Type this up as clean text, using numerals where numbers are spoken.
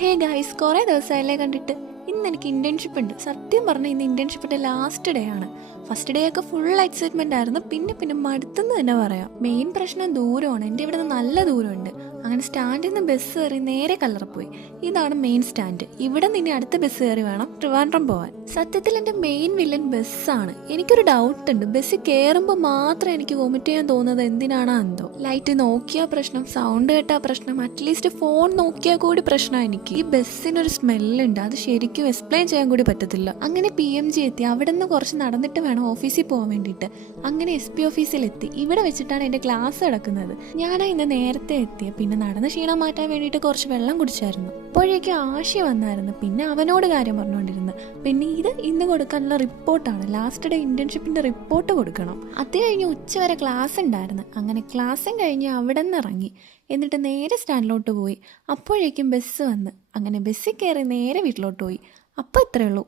Hey guys, കുറേ ദിവസമായില്ലേ കണ്ടിട്ട്. ഇന്ന് എനിക്ക് ഇൻറ്റേൺഷിപ്പ് ഉണ്ട്. സത്യം പറഞ്ഞാൽ ഇന്ന് ഇൻറ്റേൺഷിപ്പിൻ്റെ ലാസ്റ്റ് ഡേ ആണ്. ഫസ്റ്റ് ഡേ ഒക്കെ ഫുൾ എക്സൈറ്റ്മെൻ്റ് ആയിരുന്നു. പിന്നെ മടുത്തെന്ന് തന്നെ പറയാം. മെയിൻ പ്രശ്നം ദൂരമാണ്. എൻ്റെ ഇവിടെ നിന്ന് നല്ല ദൂരമുണ്ട്. അങ്ങനെ സ്റ്റാൻഡിൽ നിന്ന് ബസ് കയറി നേരെ കല്ലറപ്പോയി. ഇതാണ് മെയിൻ സ്റ്റാൻഡ്. ഇവിടെ നിന്ന് ഇനി അടുത്ത ബസ് കയറി വേണം ട്രിവാൻഡ്രം പോകാൻ. സത്യത്തിൽ എൻ്റെ മെയിൻ വില്ലൻ ബസ്സാണ്. എനിക്കൊരു ഡൗട്ട് ഉണ്ട്, ബസ്സിൽ കയറുമ്പോൾ മാത്രം എനിക്ക് വോമിറ്റ് ചെയ്യാൻ തോന്നുന്നത് എന്തിനാണോ എന്തോ. ലൈറ്റ് നോക്കിയാൽ പ്രശ്നം, സൗണ്ട് കേട്ടാൽ പ്രശ്നം, അറ്റ്ലീസ്റ്റ് ഫോൺ നോക്കിയാൽ കൂടി പ്രശ്നമാണ് എനിക്ക്. ഈ ബസ്സിനൊരു സ്മെല്ലുണ്ട്, അത് ശരിക്കും എക്സ്പ്ലെയിൻ ചെയ്യാൻ കൂടി പറ്റത്തില്ല. അങ്ങനെ PMG എത്തി. അവിടെ നിന്ന് കുറച്ച് നടന്നിട്ട് വേണം ഓഫീസിൽ പോകാൻ വേണ്ടിയിട്ട്. അങ്ങനെ SP ഓഫീസിലെത്തി. ഇവിടെ വെച്ചിട്ടാണ് എൻ്റെ ക്ലാസ് നടക്കുന്നത്. ഞാനാ ഇന്ന് നേരത്തെ എത്തിയ. പിന്നെ നടന്ന് ക്ഷീണം മാറ്റാൻ വേണ്ടിയിട്ട് കുറച്ച് വെള്ളം കുടിച്ചായിരുന്നു. അപ്പോഴേക്കും ആശി വന്നായിരുന്നു. പിന്നെ അവനോട് കാര്യം പറഞ്ഞുകൊണ്ടിരുന്നു. പിന്നെ ഇത് ഇന്ന് കൊടുക്കാനുള്ള റിപ്പോർട്ടാണ്. ലാസ്റ്റ് ഡേ ഇന്റേൺഷിപ്പിന്റെ റിപ്പോർട്ട് കൊടുക്കണം. അത് കഴിഞ്ഞ് ഉച്ചവരെ ക്ലാസ് ഉണ്ടായിരുന്നു. അങ്ങനെ ക്ലാസ്സും കഴിഞ്ഞ് അവിടെ നിന്ന് ഇറങ്ങി. എന്നിട്ട് നേരെ സ്റ്റാൻഡിലോട്ട് പോയി. അപ്പോഴേക്കും ബസ് വന്ന്. അങ്ങനെ ബസ്സിൽ കയറി നേരെ വീട്ടിലോട്ട് പോയി. അപ്പം ഇത്രയേ ഉള്ളൂ.